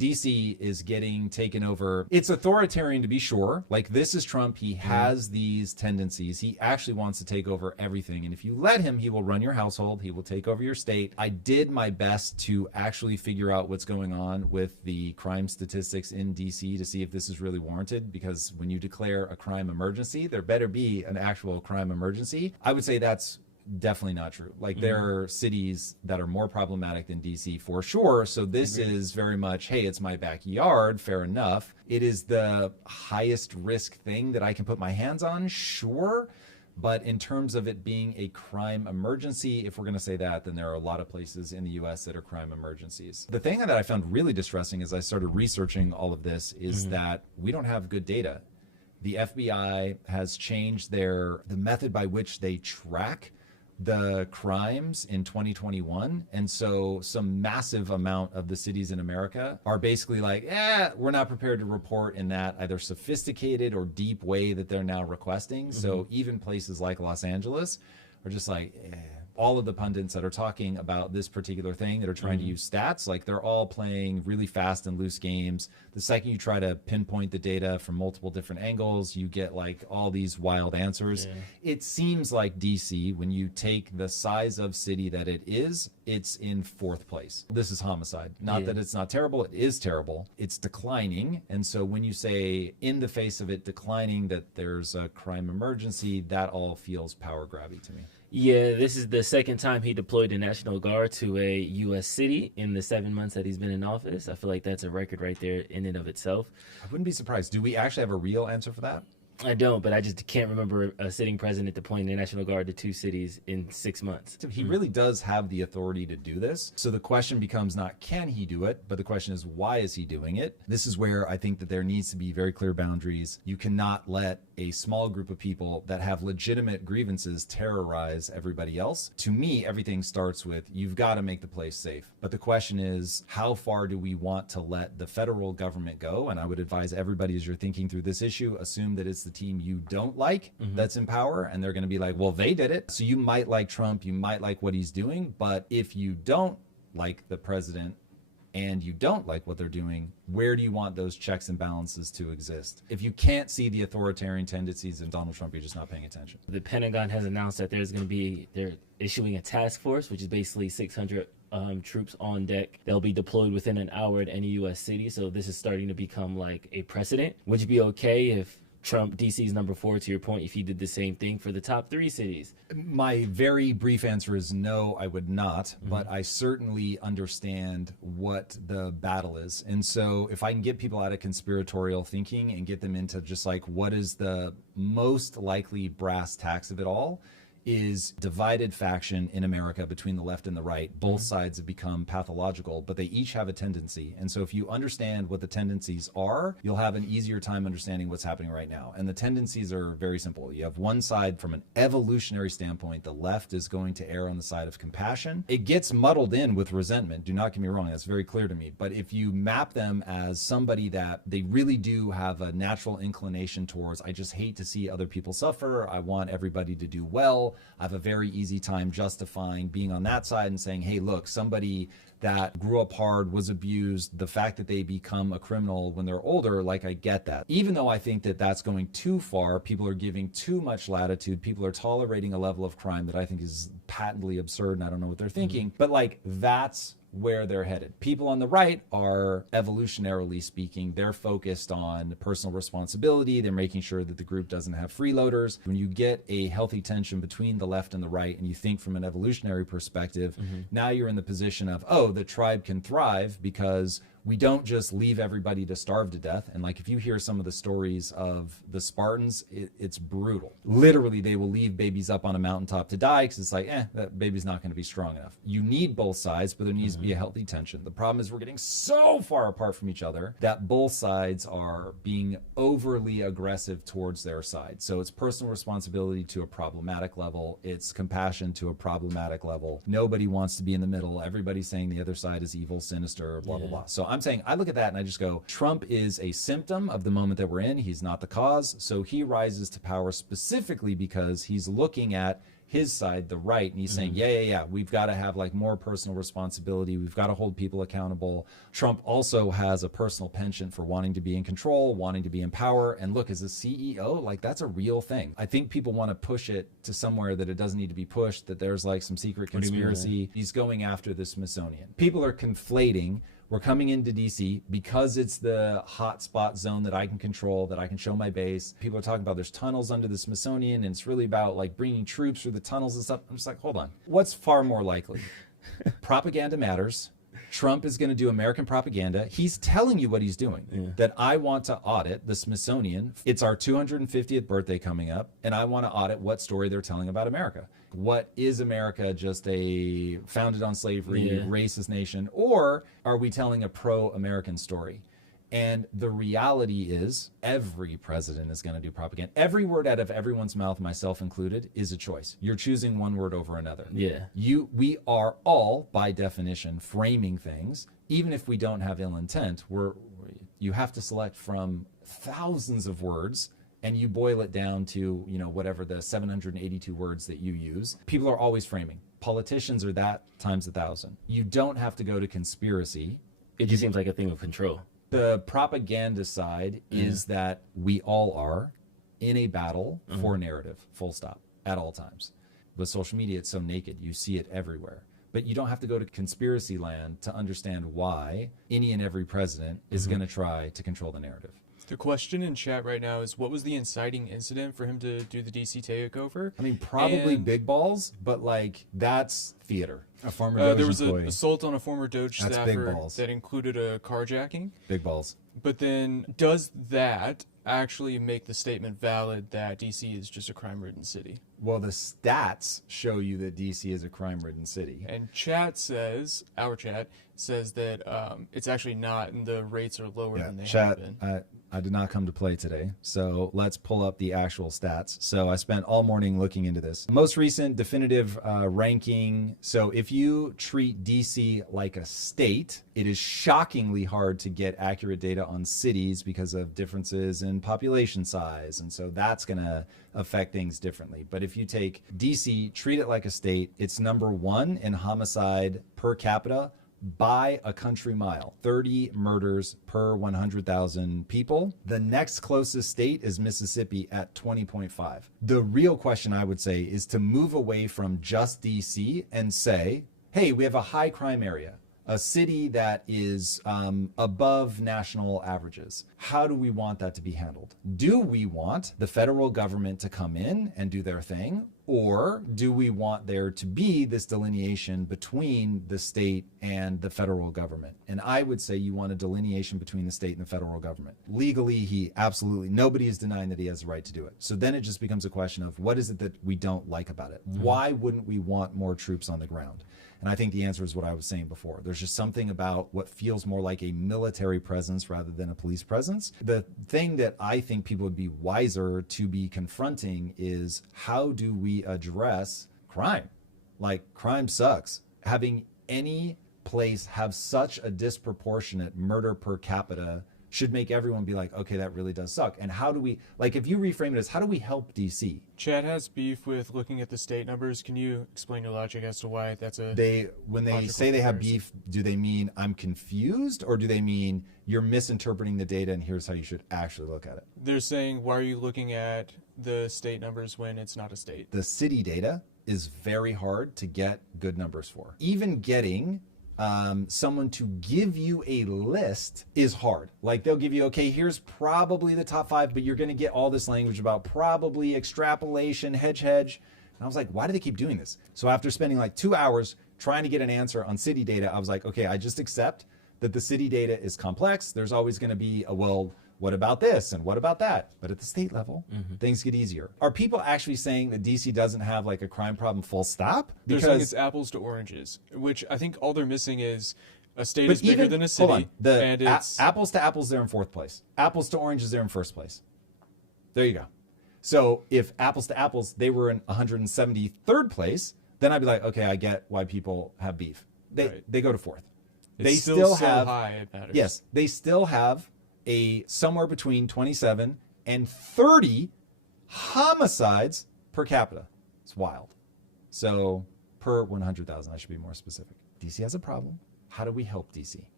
DC is getting taken over. It's authoritarian to be sure. Like, this is Trump. He has these tendencies. He actually wants to take over everything. And if you let him, he will run your household. He will take over your state. I did my best to actually figure out what's going on with the crime statistics in DC to see if this is really warranted, because when you declare a crime emergency, there better be an actual crime emergency. I would say that's definitely not true. Like, there are cities that are more problematic than DC for sure. So this is very much, hey, it's my backyard. Fair enough. It is the highest risk thing that I can put my hands on. Sure. But in terms of it being a crime emergency, if we're going to say that, then there are a lot of places in the US that are crime emergencies. The thing that I found really distressing as I started researching all of this is that we don't have good data. The FBI has changed the method by which they track the crimes in 2021. And so some massive amount of the cities in America are basically like, we're not prepared to report in that either sophisticated or deep way that they're now requesting. So even places like Los Angeles are just like, all of the pundits that are talking about this particular thing that are trying to use stats, like, they're all playing really fast and loose games. The second you try to pinpoint the data from multiple different angles, you get like all these wild answers. It seems like DC, when you take the size of city that it is, it's in 4th place. This is homicide. Not that it's not terrible. It is terrible. It's declining. And so when you say in the face of it declining that there's a crime emergency, that all feels power grabby to me. Yeah, this is the second time he deployed the National Guard to a U.S. city in the 7 months that he's been in office. I feel like that's a record right there in and of itself. I wouldn't be surprised. Do we actually have a real answer for that? I don't, but I just can't remember a sitting president deploying the National Guard to 2 cities in 6 months. So he really does have the authority to do this. So the question becomes not can he do it, but the question is why is he doing it? This is where I think that there needs to be very clear boundaries. You cannot let a small group of people that have legitimate grievances terrorize everybody else. To me, everything starts with you've got to make the place safe. But the question is, how far do we want to let the federal government go? And I would advise everybody, as you're thinking through this issue, assume that it's the team you don't like that's in power, and they're going to be like, well, they did it. So you might like Trump, you might like what he's doing, but if you don't like the president and you don't like what they're doing, where do you want those checks and balances to exist? If you can't see the authoritarian tendencies in Donald Trump, you're just not paying attention. The Pentagon has announced that they're issuing a task force, which is basically 600 troops on deck. They'll be deployed within an hour at any U.S. city. So this is starting to become like a precedent. Would you be okay if Trump, DC's number 4, to your point, if he did the same thing for the top 3 cities? My very brief answer is no, I would not, but I certainly understand what the battle is. And so if I can get people out of conspiratorial thinking and get them into just like what is the most likely brass tacks of it all, is divided faction in America between the left and the right. Both sides have become pathological, but they each have a tendency. And so if you understand what the tendencies are, you'll have an easier time understanding what's happening right now. And the tendencies are very simple. You have one side from an evolutionary standpoint. The left is going to err on the side of compassion. It gets muddled in with resentment. Do not get me wrong. That's very clear to me. But if you map them as somebody that they really do have a natural inclination towards, I just hate to see other people suffer. I want everybody to do well. I have a very easy time justifying being on that side and saying, hey, look, somebody that grew up hard, was abused, the fact that they become a criminal when they're older, like, I get that. Even though I think that that's going too far, people are giving too much latitude, people are tolerating a level of crime that I think is patently absurd, and I don't know what they're thinking. But like, that's where they're headed. People on the right are, evolutionarily speaking, they're focused on personal responsibility. They're making sure that the group doesn't have freeloaders. When you get a healthy tension between the left and the right, and you think from an evolutionary perspective, now you're in the position of, oh, the tribe can thrive because we don't just leave everybody to starve to death. And like, if you hear some of the stories of the Spartans, it's brutal. Literally, they will leave babies up on a mountaintop to die because it's like, that baby's not going to be strong enough. You need both sides, but there needs to be a healthy tension. The problem is we're getting so far apart from each other that both sides are being overly aggressive towards their side. So it's personal responsibility to a problematic level. It's compassion to a problematic level. Nobody wants to be in the middle. Everybody's saying the other side is evil, sinister, blah, blah, blah. So I'm saying, I look at that and I just go, Trump is a symptom of the moment that we're in. He's not the cause. So he rises to power specifically because he's looking at his side, the right, and he's saying, yeah, we've got to have like more personal responsibility. We've got to hold people accountable. Trump also has a personal penchant for wanting to be in control, wanting to be in power. And look, as a CEO, like that's a real thing. I think people want to push it to somewhere that it doesn't need to be pushed, that there's like some secret conspiracy. He's going after the Smithsonian. People are conflating. We're coming into DC because it's the hotspot zone that I can control, that I can show my base. People are talking about there's tunnels under the Smithsonian, and it's really about like bringing troops through the tunnels and stuff. I'm just like, hold on. What's far more likely? Propaganda matters. Trump is going to do American propaganda. He's telling you what he's doing, that I want to audit the Smithsonian. It's our 250th birthday coming up, and I want to audit what story they're telling about America. What is America, just a founded on slavery, racist nation, or are we telling a pro-American story? And the reality is every president is going to do propaganda. Every word out of everyone's mouth, myself included, is a choice. You're choosing one word over another. We are all, by definition, framing things. Even if we don't have ill intent, you have to select from thousands of words, and you boil it down to, whatever the 782 words that you use. People are always framing. Politicians are that times 1,000. You don't have to go to conspiracy. It just seems like a thing of control. The propaganda side is that we all are in a battle for narrative, full stop, at all times. With social media, it's so naked. You see it everywhere. But you don't have to go to conspiracy land to understand why any and every president is going to try to control the narrative. The question in chat right now is, what was the inciting incident for him to do the DC takeover? I mean, probably big balls, but like that's theater. A former Doge there was employee. an assault on a former Doge That's staffer big balls. that included a carjacking. Big balls. But then, does that actually make the statement valid that DC is just a crime-ridden city? Well, the stats show you that DC is a crime-ridden city. And our chat says that it's actually not, and the rates are lower than they have been. I did not come to play today, so let's pull up the actual stats. So I spent all morning looking into this. Most recent definitive ranking. So if you treat DC like a state, it is shockingly hard to get accurate data on cities because of differences in population size. And so that's going to affect things differently. But if you take DC, treat it like a state, it's number 1 in homicide per capita by a country mile. 30 murders per 100,000 people. The next closest state is Mississippi at 20.5. The real question, I would say, is to move away from just DC and say, hey, we have a high crime area, a city that is above national averages. How do we want that to be handled? Do we want the federal government to come in and do their thing? Or do we want there to be this delineation between the state and the federal government? And I would say you want a delineation between the state and the federal government. Legally, nobody is denying that he has the right to do it. So then it just becomes a question of what is it that we don't like about it? Why wouldn't we want more troops on the ground? And I think the answer is what I was saying before. There's just something about what feels more like a military presence rather than a police presence. The thing that I think people would be wiser to be confronting is, how do we address crime? Like, crime sucks. Having any place have such a disproportionate murder per capita should make everyone be like, okay, that really does suck. And how do we, like, if you reframe it as, how do we help DC? Chad has beef with looking at the state numbers. Can you explain your logic as to why that's when they say they have beef, do they mean I'm confused, or do they mean you're misinterpreting the data and here's how you should actually look at it? They're saying, why are you looking at the state numbers when it's not a state? The city data is very hard to get good numbers for. Even getting someone to give you a list is hard. Like, they'll give you, okay, here's probably the top 5, but you're going to get all this language about probably, extrapolation, hedge. And I was like, why do they keep doing this? So after spending like 2 hours trying to get an answer on city data, I was like, okay, I just accept that the city data is complex. There's always going to be what about this and what about that? But at the state level, things get easier. Are people actually saying that DC doesn't have like a crime problem full stop? They're saying it's apples to oranges, which I think all they're missing is a state is bigger than a city. And it's apples to apples, they're in 4th place. Apples to oranges, they're in 1st place. There you go. So if apples to apples, they were in 173rd place, then I'd be like, okay, I get why people have beef. They go to 4th. They still have high, it matters. Yes, they still have a somewhere between 27 and 30 homicides per capita. It's wild. So per 100,000, I should be more specific. DC has a problem. How do we help DC?